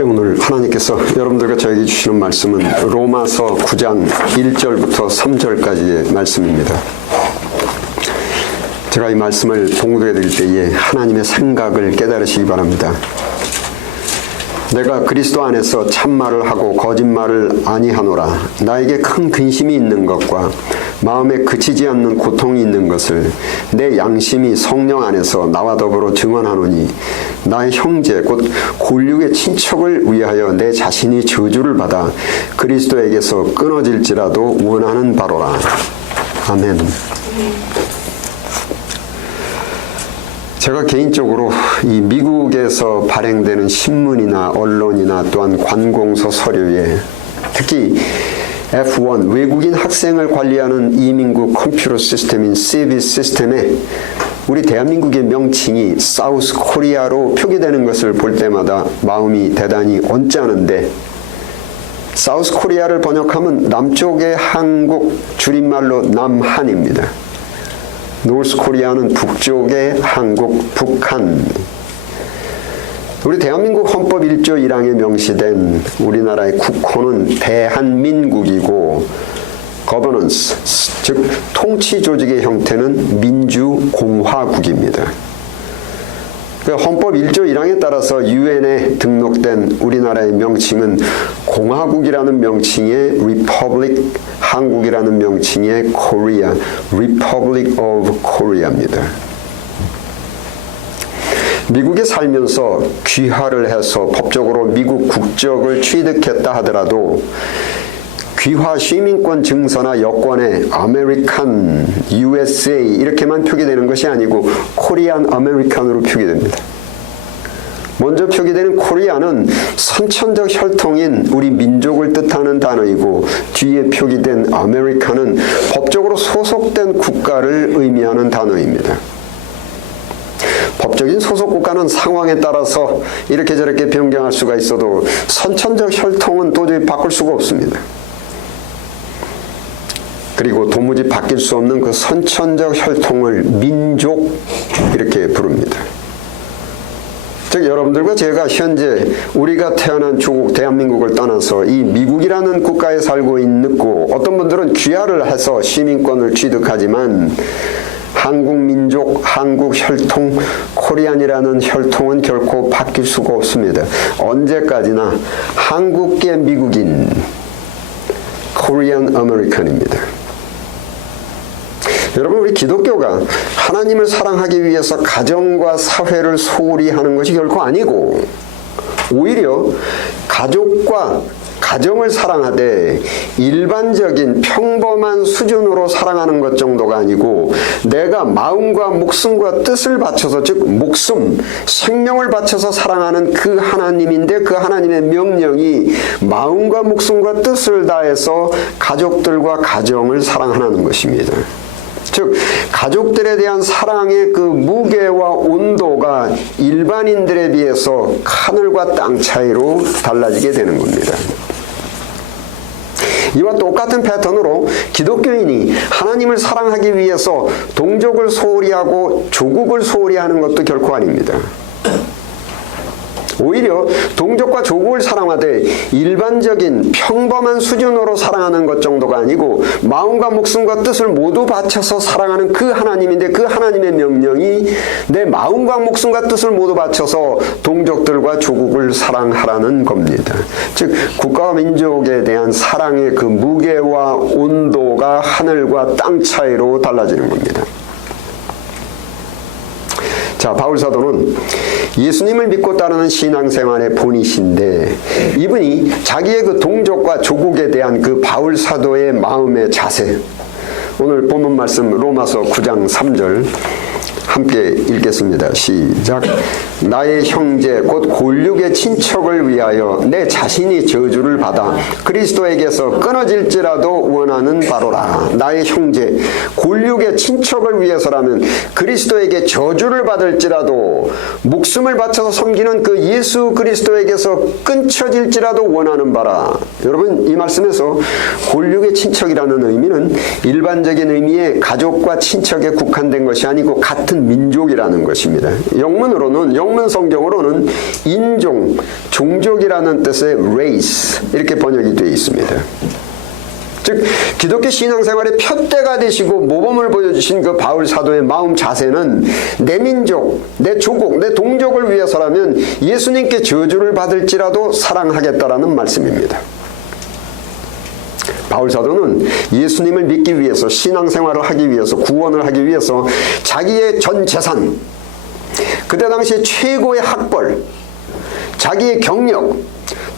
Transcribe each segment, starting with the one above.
오늘 하나님께서 여러분들과 저에게 주시는 말씀은 로마서 9장 1절부터 3절까지의 말씀입니다. 제가 이 말씀을 봉독해 드릴 때에 하나님의 생각을 깨달으시기 바랍니다. 내가 그리스도 안에서 참말을 하고 거짓말을 아니하노라. 나에게 큰 근심이 있는 것과 마음에 그치지 않는 고통이 있는 것을 내 양심이 성령 안에서 나와 더불어 증언하노니 나의 형제 곧 골육의 친척을 위하여 내 자신이 저주를 받아 그리스도에게서 끊어질지라도 원하는 바로라. 아멘. 제가 개인적으로 이 미국에서 발행되는 신문이나 언론이나 또한 관공서 서류에 특히 F1 외국인 학생을 관리하는 이민국 컴퓨터 시스템인 CB 시스템에 우리 대한민국의 명칭이 사우스 코리아로 표기되는 것을 볼 때마다 마음이 대단히 언짢은데, 사우스 코리아를 번역하면 남쪽의 한국, 줄임말로 남한입니다. 노스 코리아는 북쪽의 한국, 북한. 우리 대한민국 헌법 1조 1항에 명시된 우리나라의 국호는 대한민국이고 governance, 즉 통치 조직의 형태는 민주공화국입니다. 헌법 1조 1항에 따라서 유엔에 등록된 우리나라의 명칭은 공화국이라는 명칭의 Republic, 한국이라는 명칭의 Korea, Republic of Korea입니다. 미국에 살면서 귀화를 해서 법적으로 미국 국적을 취득했다 하더라도 귀화 시민권 증서나 여권에 아메리칸, USA 이렇게만 표기되는 것이 아니고 코리안 아메리칸으로 표기됩니다. 먼저 표기되는 코리아는 선천적 혈통인 우리 민족을 뜻하는 단어이고, 뒤에 표기된 아메리칸은 법적으로 소속된 국가를 의미하는 단어입니다. 법적인 소속 국가는 상황에 따라서 이렇게 저렇게 변경할 수가 있어도 선천적 혈통은 도저히 바꿀 수가 없습니다. 그리고 도무지 바뀔 수 없는 그 선천적 혈통을 민족 이렇게 부릅니다. 즉 여러분들과 제가 현재 우리가 태어난 조국 대한민국을 떠나서 이 미국이라는 국가에 살고 있고, 어떤 분들은 귀화를 해서 시민권을 취득하지만 한국 민족, 한국 혈통, 코리안이라는 혈통은 결코 바뀔 수가 없습니다. 언제까지나 한국계 미국인, 코리안 아메리칸입니다. 여러분, 우리 기독교가 하나님을 사랑하기 위해서 가정과 사회를 소홀히 하는 것이 결코 아니고, 오히려 가족과 가정을 사랑하되 일반적인 평범한 수준으로 사랑하는 것 정도가 아니고, 내가 마음과 목숨과 뜻을 바쳐서, 즉 목숨, 생명을 바쳐서 사랑하는 그 하나님인데, 그 하나님의 명령이 마음과 목숨과 뜻을 다해서 가족들과 가정을 사랑하는 것입니다. 즉 가족들에 대한 사랑의 그 무게와 온도가 일반인들에 비해서 하늘과 땅 차이로 달라지게 되는 겁니다. 이와 똑같은 패턴으로 기독교인이 하나님을 사랑하기 위해서 동족을 소홀히 하고 조국을 소홀히 하는 것도 결코 아닙니다. 오히려 동족과 조국을 사랑하되 일반적인 평범한 수준으로 사랑하는 것 정도가 아니고, 마음과 목숨과 뜻을 모두 바쳐서 사랑하는 그 하나님인데, 그 하나님의 명령이 내 마음과 목숨과 뜻을 모두 바쳐서 동족들과 조국을 사랑하라는 겁니다. 즉 국가와 민족에 대한 사랑의 그 무게와 온도가 하늘과 땅 차이로 달라지는 겁니다. 자, 바울 사도는 예수님을 믿고 따르는 신앙생활의 본이신데, 이분이 자기의 그 동족과 조국에 대한 그 바울 사도의 마음의 자세, 오늘 본문 말씀 로마서 9장 3절 함께 읽겠습니다. 시작. 나의 형제 곧 골육의 친척을 위하여 내 자신이 저주를 받아 그리스도에게서 끊어질지라도 원하는 바로라. 나의 형제 골육의 친척을 위해서라면 그리스도에게 저주를 받을지라도, 목숨을 바쳐서 섬기는 그 예수 그리스도에게서 끊쳐질지라도 원하는 바라. 여러분, 이 말씀에서 골육의 친척이라는 의미는 일반적인 의미의 가족과 친척에 국한된 것이 아니고, 같은 같은 민족이라는 것입니다. 영문 성경으로는 인종, 종족이라는 뜻의 race 이렇게 번역이 되어 있습니다. 즉 기독교 신앙생활의 표대가 되시고 모범을 보여주신 그 바울 사도의 마음 자세는 내 민족, 내 조국, 내 동족을 위해서라면 예수님께 저주를 받을지라도 사랑하겠다라는 말씀입니다. 바울 사도는 예수님을 믿기 위해서, 신앙생활을 하기 위해서, 구원을 하기 위해서 자기의 전 재산, 그때 당시에 최고의 학벌, 자기의 경력,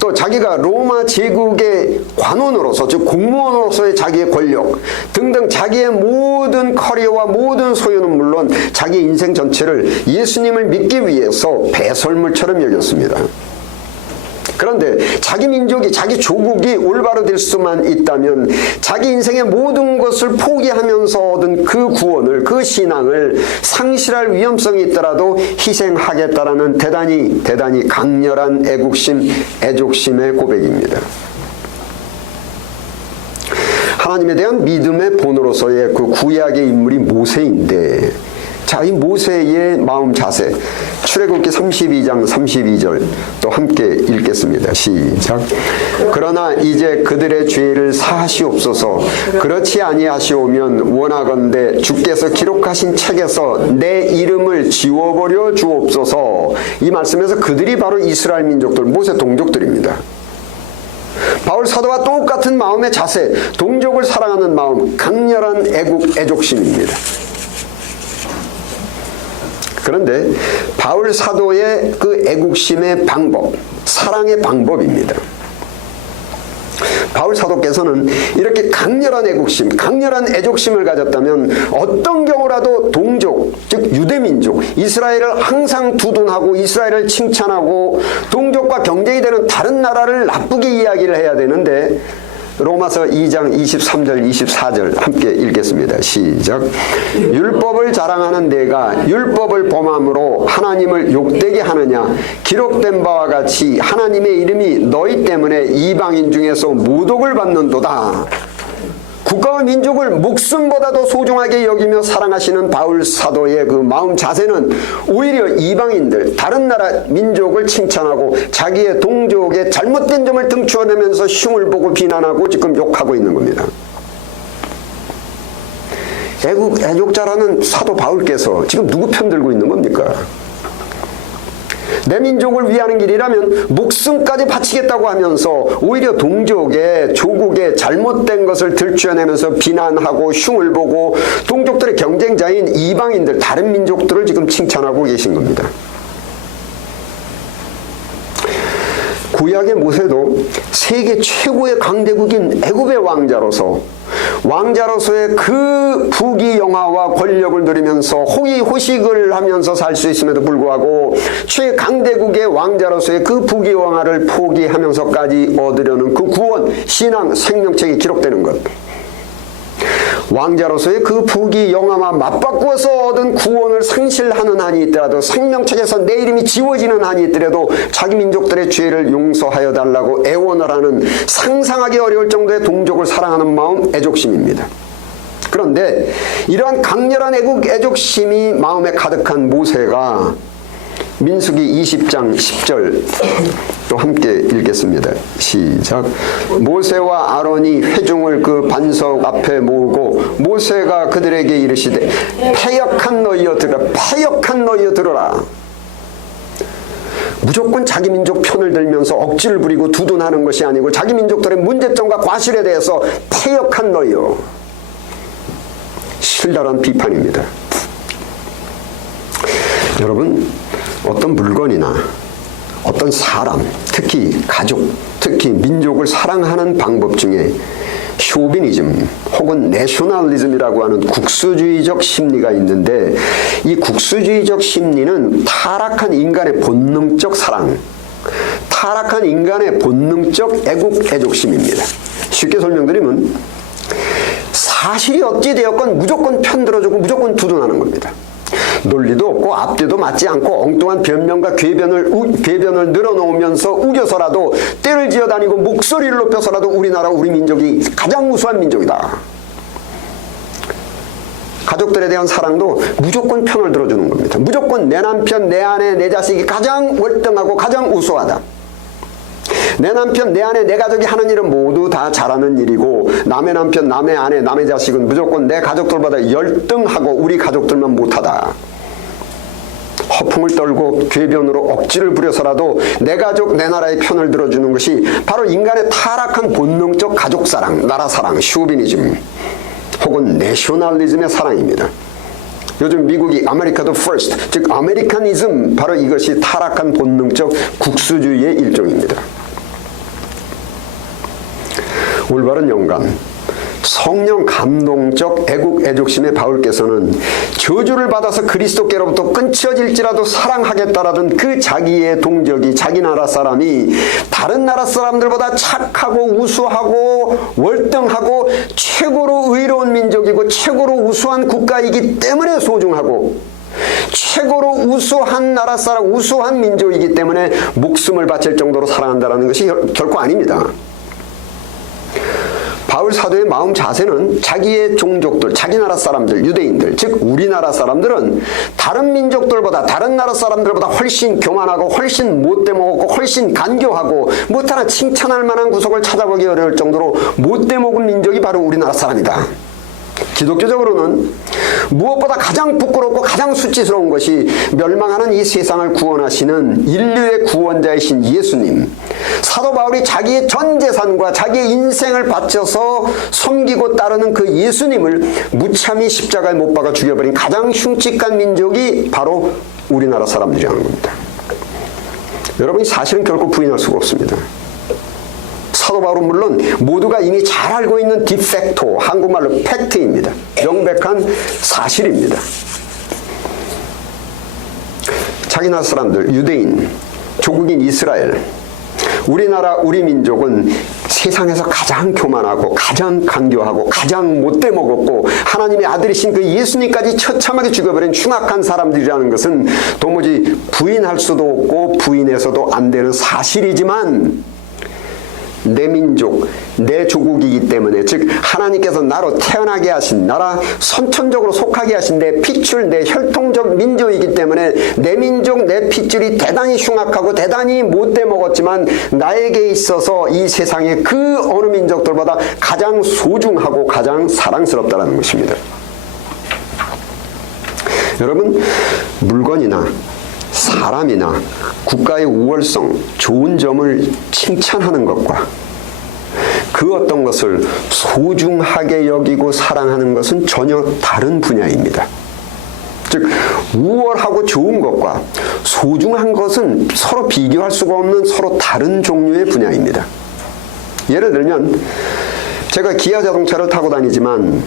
또 자기가 로마 제국의 관원으로서, 즉 공무원으로서의 자기의 권력 등등 자기의 모든 커리어와 모든 소유는 물론 자기 인생 전체를 예수님을 믿기 위해서 배설물처럼 여겼습니다. 그런데 자기 민족이, 자기 조국이 올바로 될 수만 있다면 자기 인생의 모든 것을 포기하면서 얻은 그 구원을, 그 신앙을 상실할 위험성이 있더라도 희생하겠다라는 대단히 강렬한 애국심, 애족심의 고백입니다. 하나님에 대한 믿음의 본으로서의 그 구약의 인물이 모세인데, 자, 이 모세의 마음 자세, 출애굽기 32장 32절 또 함께 읽겠습니다. 시작. 그러나 이제 그들의 죄를 사하시옵소서. 그렇지 아니하시오면 원하건대 주께서 기록하신 책에서 내 이름을 지워버려 주옵소서. 이 말씀에서 그들이 바로 이스라엘 민족들, 모세 동족들입니다. 바울 사도와 똑같은 마음의 자세, 동족을 사랑하는 마음, 강렬한 애족심입니다. 그런데 바울 사도의 그 애국심의 방법, 사랑의 방법입니다. 바울 사도께서는 이렇게 강렬한 애국심, 강렬한 애족심을 가졌다면 어떤 경우라도 동족, 즉 유대민족, 이스라엘을 항상 두둔하고 이스라엘을 칭찬하고 동족과 경쟁이 되는 다른 나라를 나쁘게 이야기를 해야 되는데, 로마서 2장 23절 24절 함께 읽겠습니다. 시작. 율법을 자랑하는 내가 율법을 범함으로 하나님을 욕되게 하느냐? 기록된 바와 같이 하나님의 이름이 너희 때문에 이방인 중에서 모독을 받는도다. 국가와 민족을 목숨보다도 소중하게 여기며 사랑하시는 바울 사도의 그 마음 자세는 오히려 이방인들, 다른 나라 민족을 칭찬하고 자기의 동족의 잘못된 점을 등추어내면서 흉을 보고 비난하고 지금 욕하고 있는 겁니다. 애국자라는 사도 바울께서 지금 누구 편 들고 있는 겁니까? 내 민족을 위하는 길이라면 목숨까지 바치겠다고 하면서 오히려 동족의, 조국의 잘못된 것을 들추어내면서 비난하고 흉을 보고 동족들의 경쟁자인 이방인들, 다른 민족들을 지금 칭찬하고 계신 겁니다. 구약의 모세도 세계 최고의 강대국인 애굽의 왕자로서의 그 부귀영화와 권력을 누리면서 호의호식을 하면서 살 수 있음에도 불구하고 최강대국의 왕자로서의 그 부귀영화를 포기하면서까지 얻으려는 그 구원, 신앙, 생명책이 기록되는 것, 왕자로서의 그 부귀영화와 맞바꾸어서 얻은 구원을 상실하는 한이 있더라도, 생명책에서 내 이름이 지워지는 한이 있더라도 자기 민족들의 죄를 용서하여 달라고 애원을 하는 상상하기 어려울 정도의 동족을 사랑하는 마음, 애족심입니다. 그런데 이러한 강렬한 애족심이 마음에 가득한 모세가 민수기 20장 10절 또 함께 읽겠습니다. 시작. 모세와 아론이 회중을 그 반석 앞에 모으고 모세가 그들에게 이르시되 패역한 너희여 들으라, 패역한 너희여 들으라. 무조건 자기 민족 편을 들면서 억지를 부리고 두둔하는 것이 아니고 자기 민족들의 문제점과 과실에 대해서 패역한 너희여. 신랄한 비판입니다. 여러분, 어떤 물건이나 어떤 사람, 특히 가족, 특히 민족을 사랑하는 방법 중에 쇼비니즘 혹은 내셔널리즘이라고 하는 국수주의적 심리가 있는데, 이 국수주의적 심리는 타락한 인간의 본능적 사랑, 타락한 인간의 본능적 애국심입니다. 쉽게 설명드리면 사실이 어찌 되었건 무조건 편들어주고 무조건 두둔하는 겁니다. 논리도 없고 앞뒤도 맞지 않고 엉뚱한 변명과 궤변을 늘어놓으면서 우겨서라도 때를 지어다니고 목소리를 높여서라도 우리나라, 우리 민족이 가장 우수한 민족이다. 가족들에 대한 사랑도 무조건 편을 들어주는 겁니다. 무조건 내 남편, 내 아내, 내 자식이 가장 월등하고 가장 우수하다. 내 남편, 내 아내, 내 가족이 하는 일은 모두 다 잘하는 일이고 남의 남편, 남의 아내, 남의 자식은 무조건 내 가족들보다 열등하고 우리 가족들만 못하다. 허풍을 떨고 궤변으로 억지를 부려서라도 내 가족, 내 나라의 편을 들어주는 것이 바로 인간의 타락한 본능적 가족사랑, 나라사랑, 쇼비니즘 혹은 내셔널리즘의 사랑입니다. 요즘 미국이 아메리카도 퍼스트, 즉 아메리카니즘, 바로 이것이 타락한 본능적 국수주의의 일종입니다. 올바른 영감, 성령 감동적 애국 애족심의 바울께서는 저주를 받아서 그리스도께로부터 끊쳐질지라도 사랑하겠다라던 그 자기의 동족이, 자기 나라 사람이 다른 나라 사람들보다 착하고 우수하고 월등하고 최고로 의로운 민족이고 최고로 우수한 국가이기 때문에 소중하고 최고로 우수한 나라 사람, 우수한 민족이기 때문에 목숨을 바칠 정도로 사랑한다는 것이 결코 아닙니다. 바울 사도의 마음 자세는 자기의 종족들, 자기 나라 사람들, 유대인들, 즉 우리나라 사람들은 다른 민족들보다, 다른 나라 사람들보다 훨씬 교만하고 훨씬 못되먹고 훨씬 간교하고 못 하나 칭찬할 만한 구석을 찾아보기 어려울 정도로 못되먹은 민족이 바로 우리나라 사람이다. 기독교적으로는 무엇보다 가장 부끄럽고 가장 수치스러운 것이 멸망하는 이 세상을 구원하시는 인류의 구원자이신 예수님, 사도 바울이 자기의 전 재산과 자기의 인생을 바쳐서 섬기고 따르는 그 예수님을 무참히 십자가에 못 박아 죽여버린 가장 흉측한 민족이 바로 우리나라 사람들이라는 겁니다. 여러분이 사실은 결코 부인할 수가 없습니다. 사도 바울은 물론 모두가 이미 잘 알고 있는 디팩토, 한국말로 팩트입니다. 명백한 사실입니다. 자기 나라 사람들, 유대인, 조국인 이스라엘, 우리나라, 우리 민족은 세상에서 가장 교만하고 가장 간교하고 가장 못되먹었고 하나님의 아들이신 그 예수님까지 처참하게 죽여버린 흉악한 사람들이라는 것은 도무지 부인할 수도 없고 부인해서도 안 되는 사실이지만 내 민족, 내 조국이기 때문에, 즉 하나님께서 나로 태어나게 하신, 나라 선천적으로 속하게 하신 내 핏줄, 내 혈통적 민족이기 때문에 내 민족, 내 핏줄이 대단히 흉악하고 대단히 못돼 먹었지만 나에게 있어서 이 세상의 그 어느 민족들보다 가장 소중하고 가장 사랑스럽다는 것입니다. 여러분, 물건이나 사람이나 국가의 우월성, 좋은 점을 칭찬하는 것과 그 어떤 것을 소중하게 여기고 사랑하는 것은 전혀 다른 분야입니다. 즉 우월하고 좋은 것과 소중한 것은 서로 비교할 수가 없는 서로 다른 종류의 분야입니다. 예를 들면 제가 기아 자동차를 타고 다니지만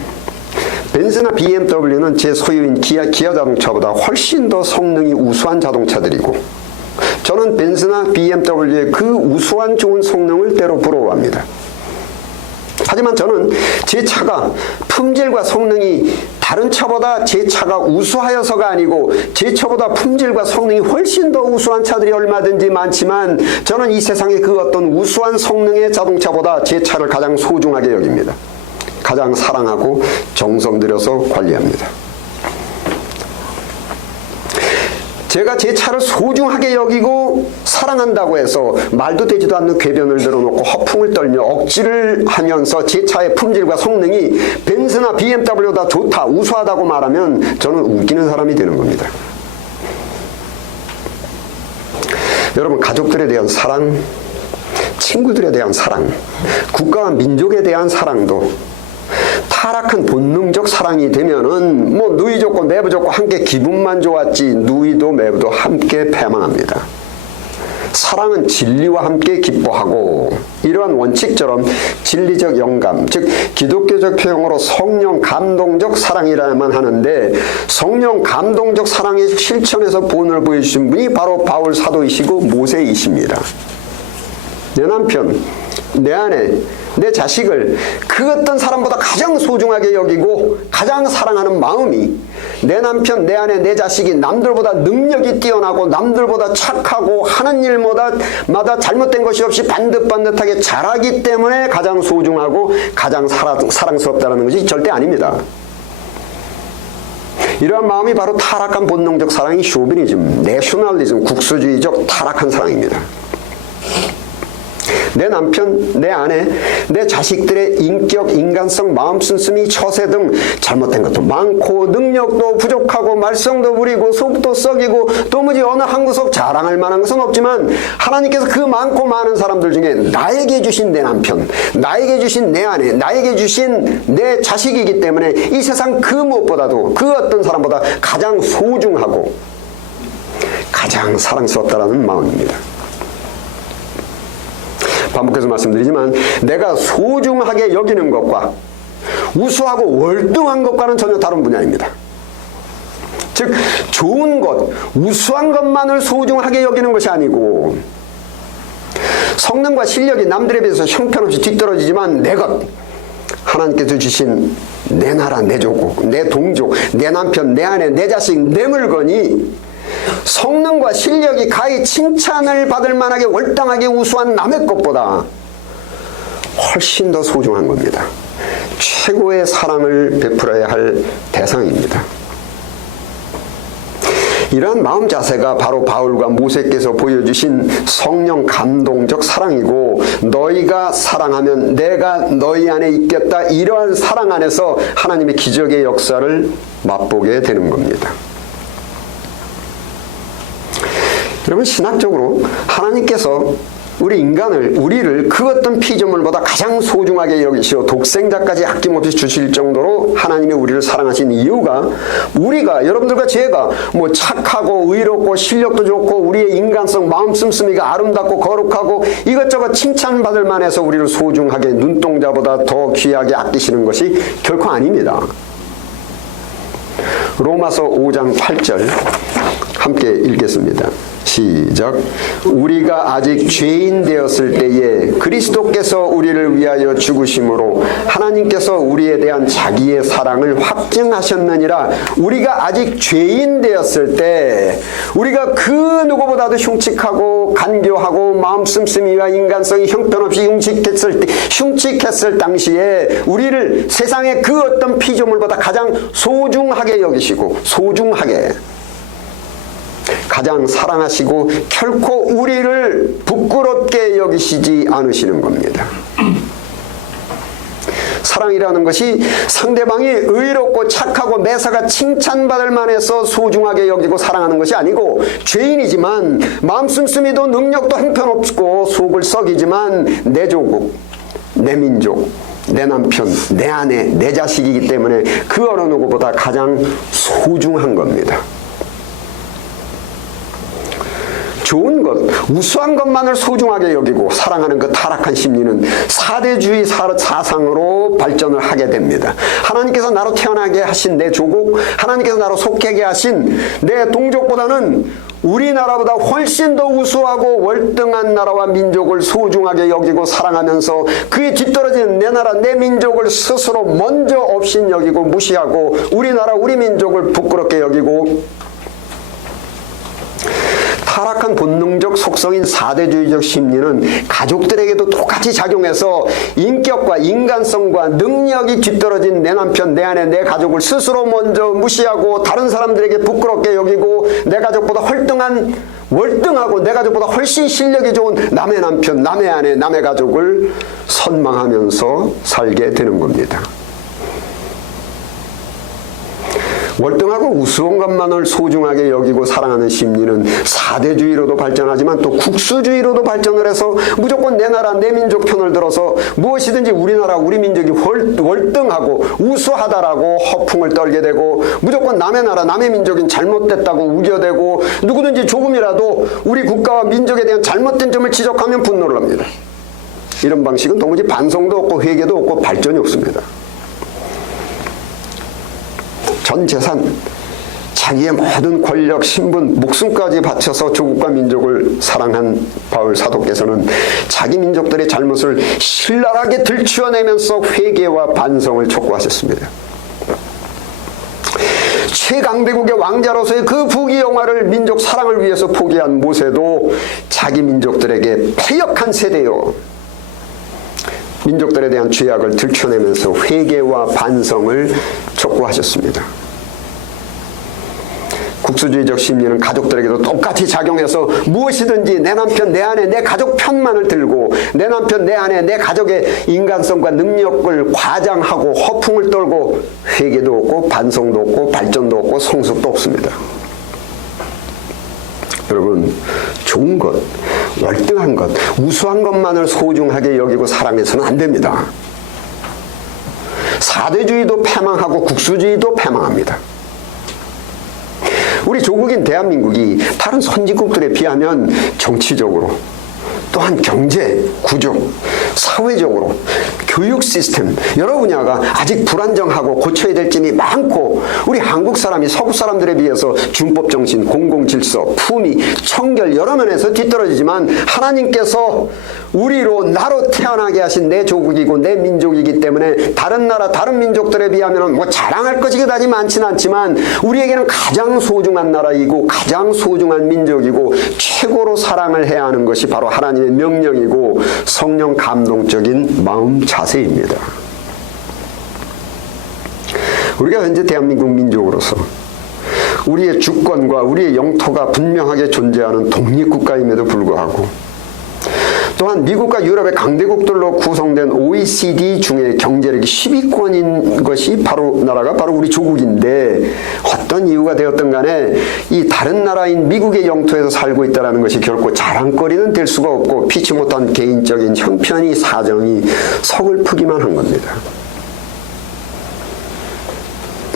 벤츠나 BMW는 제 소유인 기아 자동차보다 훨씬 더 성능이 우수한 자동차들이고 저는 벤츠나 BMW의 그 우수한 좋은 성능을 때로 부러워합니다. 하지만 저는 제 차가 품질과 성능이 다른 차보다 제 차가 우수하여서가 아니고 제 차보다 품질과 성능이 훨씬 더 우수한 차들이 얼마든지 많지만 저는 이 세상의 그 어떤 우수한 성능의 자동차보다 제 차를 가장 소중하게 여깁니다. 가장 사랑하고 정성 들여서 관리합니다. 제가 제 차를 소중하게 여기고 사랑한다고 해서 말도 되지도 않는 궤변을 들어놓고 허풍을 떨며 억지를 하면서 제 차의 품질과 성능이 벤츠나 BMW보다 좋다, 우수하다고 말하면 저는 웃기는 사람이 되는 겁니다. 여러분, 가족들에 대한 사랑, 친구들에 대한 사랑, 국가와 민족에 대한 사랑도 타락한 본능적 사랑이 되면은 뭐 누이 좋고 매부 좋고 함께 기분만 좋았지 누이도 매부도 함께 패망합니다. 사랑은 진리와 함께 기뻐하고 이러한 원칙처럼 진리적 영감, 즉 기독교적 표현으로 성령 감동적 사랑이라야만 하는데 성령 감동적 사랑의 실천에서 본을 보여주신 분이 바로 바울 사도이시고 모세이십니다. 내 남편, 내 아내, 내 자식을 그 어떤 사람보다 가장 소중하게 여기고 가장 사랑하는 마음이 내 남편, 내 아내, 내 자식이 남들보다 능력이 뛰어나고 남들보다 착하고 하는 일마다 잘못된 것이 없이 반듯반듯하게 잘하기 때문에 가장 소중하고 가장 사랑스럽다는 것이 절대 아닙니다. 이러한 마음이 바로 타락한 본능적 사랑이 쇼비니즘, 내셔널리즘, 국수주의적 타락한 사랑입니다. 내 남편, 내 아내, 내 자식들의 인격, 인간성, 마음 씀씀이, 처세 등 잘못된 것도 많고 능력도 부족하고 말썽도 부리고 속도 썩이고 도무지 어느 한 구석 자랑할 만한 것은 없지만 하나님께서 그 많고 많은 사람들 중에 나에게 주신 내 남편, 나에게 주신 내 아내, 나에게 주신 내 자식이기 때문에 이 세상 그 무엇보다도 그 어떤 사람보다 가장 소중하고 가장 사랑스럽다라는 마음입니다. 반복해서 말씀드리지만 내가 소중하게 여기는 것과 우수하고 월등한 것과는 전혀 다른 분야입니다. 즉 좋은 것, 우수한 것만을 소중하게 여기는 것이 아니고 성능과 실력이 남들에 비해서 형편없이 뒤떨어지지만 내 것, 하나님께서 주신 내 나라, 내 조국, 내 동족, 내 남편, 내 아내, 내 자식, 내 물건이 성능과 실력이 가히 칭찬을 받을 만하게 월등하게 우수한 남의 것보다 훨씬 더 소중한 겁니다. 최고의 사랑을 베풀어야 할 대상입니다. 이러한 마음 자세가 바로 바울과 모세께서 보여주신 성령 감동적 사랑이고 너희가 사랑하면 내가 너희 안에 있겠다, 이러한 사랑 안에서 하나님의 기적의 역사를 맛보게 되는 겁니다. 여러분, 신학적으로 하나님께서 우리를 그 어떤 피조물보다 가장 소중하게 여기시어 독생자까지 아낌없이 주실 정도로 하나님이 우리를 사랑하신 이유가 우리가, 여러분들과 제가 뭐 착하고 의롭고 실력도 좋고 우리의 인간성, 마음 씀씀이가 아름답고 거룩하고 이것저것 칭찬받을 만해서 우리를 소중하게 눈동자보다 더 귀하게 아끼시는 것이 결코 아닙니다. 로마서 5장 8절 함께 읽겠습니다. 시작. 우리가 아직 죄인 되었을 때에 그리스도께서 우리를 위하여 죽으심으로 하나님께서 우리에 대한 자기의 사랑을 확증하셨느니라. 우리가 아직 죄인 되었을 때, 우리가 그 누구보다도 흉측하고 간교하고 마음 씀씀이와 인간성이 형편없이 흉측했을 당시에 우리를 세상의 그 어떤 피조물보다 가장 소중하게 여기시고 소중하게 가장 사랑하시고 결코 우리를 부끄럽게 여기시지 않으시는 겁니다. 사랑이라는 것이 상대방이 의롭고 착하고 매사가 칭찬받을 만해서 소중하게 여기고 사랑하는 것이 아니고 죄인이지만 마음 씀씀이도 능력도 형편없고 속을 썩이지만 내 조국, 내 민족, 내 남편, 내 아내, 내 자식이기 때문에 그 어느 누구보다 가장 소중한 겁니다. 좋은 것, 우수한 것만을 소중하게 여기고 사랑하는 그 타락한 심리는 사대주의 사상으로 발전을 하게 됩니다. 하나님께서 나로 태어나게 하신 내 조국, 하나님께서 나로 속하게 하신 내 동족보다는 우리나라보다 훨씬 더 우수하고 월등한 나라와 민족을 소중하게 여기고 사랑하면서 그에 뒤떨어진 내 나라, 내 민족을 스스로 먼저 업신 여기고 무시하고 우리나라, 우리 민족을 부끄럽게 여기고 타락한 본능적 속성인 사대주의적 심리는 가족들에게도 똑같이 작용해서 인격과 인간성과 능력이 뒤떨어진 내 남편, 내 아내, 내 가족을 스스로 먼저 무시하고 다른 사람들에게 부끄럽게 여기고 내 가족보다 월등하고 내 가족보다 훨씬 실력이 좋은 남의 남편, 남의 아내, 남의 가족을 선망하면서 살게 되는 겁니다. 월등하고 우스운 것만을 소중하게 여기고 사랑하는 심리는 사대주의로도 발전하지만 또 국수주의로도 발전을 해서 무조건 내 나라, 내 민족 편을 들어서 무엇이든지 우리나라, 우리 민족이 월등하고 우수하다라고 허풍을 떨게 되고 무조건 남의 나라, 남의 민족인 잘못됐다고 우겨대고 누구든지 조금이라도 우리 국가와 민족에 대한 잘못된 점을 지적하면 분노를 합니다. 이런 방식은 도무지 반성도 없고 회개도 없고 발전이 없습니다. 전 재산, 자기의 모든 권력, 신분, 목숨까지 바쳐서 조국과 민족을 사랑한 바울 사도께서는 자기 민족들의 잘못을 신랄하게 들추어내면서 회개와 반성을 촉구하셨습니다. 최강대국의 왕자로서의 그 부귀영화를 민족 사랑을 위해서 포기한 모세도 자기 민족들에게 패역한 세대요, 민족들에 대한 죄악을 들춰내면서 회개와 반성을 촉구하셨습니다. 국수주의적 심리는 가족들에게도 똑같이 작용해서 무엇이든지 내 남편 내 아내 내 가족 편만을 들고 내 남편 내 아내 내 가족의 인간성과 능력을 과장하고 허풍을 떨고 회개도 없고 반성도 없고 발전도 없고 성숙도 없습니다. 여러분, 좋은 것, 월등한 것, 우수한 것만을 소중하게 여기고 사랑해서는 안 됩니다. 사대주의도 패망하고 국수주의도 패망합니다. 우리 조국인 대한민국이 다른 선진국들에 비하면 정치적으로 또한 경제, 구조, 사회적으로 교육 시스템 여러 분야가 아직 불안정하고 고쳐야 될 점이 많고 우리 한국 사람이 서구 사람들에 비해서 준법 정신, 공공 질서, 품위, 청결 여러 면에서 뒤떨어지지만 하나님께서 우리로 나로 태어나게 하신 내 조국이고 내 민족이기 때문에 다른 나라 다른 민족들에 비하면 뭐 자랑할 것이 그다지 많지는 않지만 우리에게는 가장 소중한 나라이고 가장 소중한 민족이고 최고로 사랑을 해야 하는 것이 바로 하나님의 명령이고 성령 감동적인 마음 자세입니다. 우리가 현재 대한민국 민족으로서 우리의 주권과 우리의 영토가 분명하게 존재하는 독립국가임에도 불구하고 또한 미국과 유럽의 강대국들로 구성된 OECD 중에 경제력이 10위권인 것이 나라가 바로 우리 조국인데 어떤 이유가 되었든 간에 이 다른 나라인 미국의 영토에서 살고 있다는 것이 결코 자랑거리는 될 수가 없고 피치 못한 개인적인 형편이 사정이 서글프기만 한 겁니다.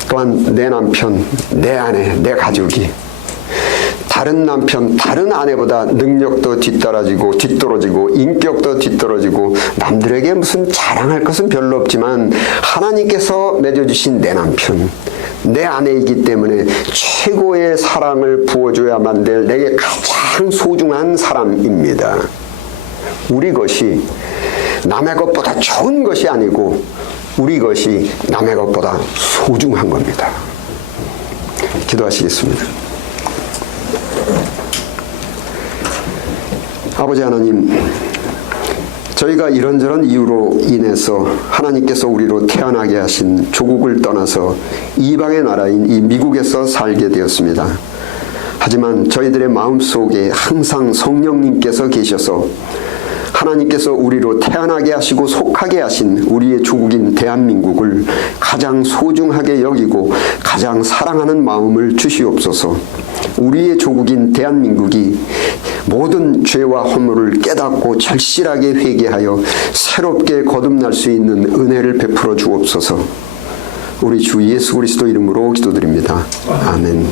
또한 내 남편, 내 아내, 내 가족이 다른 남편, 다른 아내보다 능력도 뒤떨어지고 인격도 뒤떨어지고 남들에게 무슨 자랑할 것은 별로 없지만 하나님께서 맺어주신 내 남편, 내 아내이기 때문에 최고의 사랑을 부어줘야만 될 내게 가장 소중한 사람입니다. 우리 것이 남의 것보다 좋은 것이 아니고 우리 것이 남의 것보다 소중한 겁니다. 기도하시겠습니다. 아버지 하나님, 저희가 이런저런 이유로 인해서 하나님께서 우리로 태어나게 하신 조국을 떠나서 이방의 나라인 이 미국에서 살게 되었습니다. 하지만 저희들의 마음속에 항상 성령님께서 계셔서 하나님께서 우리로 태어나게 하시고 속하게 하신 우리의 조국인 대한민국을 가장 소중하게 여기고 가장 사랑하는 마음을 주시옵소서. 우리의 조국인 대한민국이 모든 죄와 허물을 깨닫고 절실하게 회개하여 새롭게 거듭날 수 있는 은혜를 베풀어 주옵소서. 우리 주 예수 그리스도 이름으로 기도드립니다. 아멘.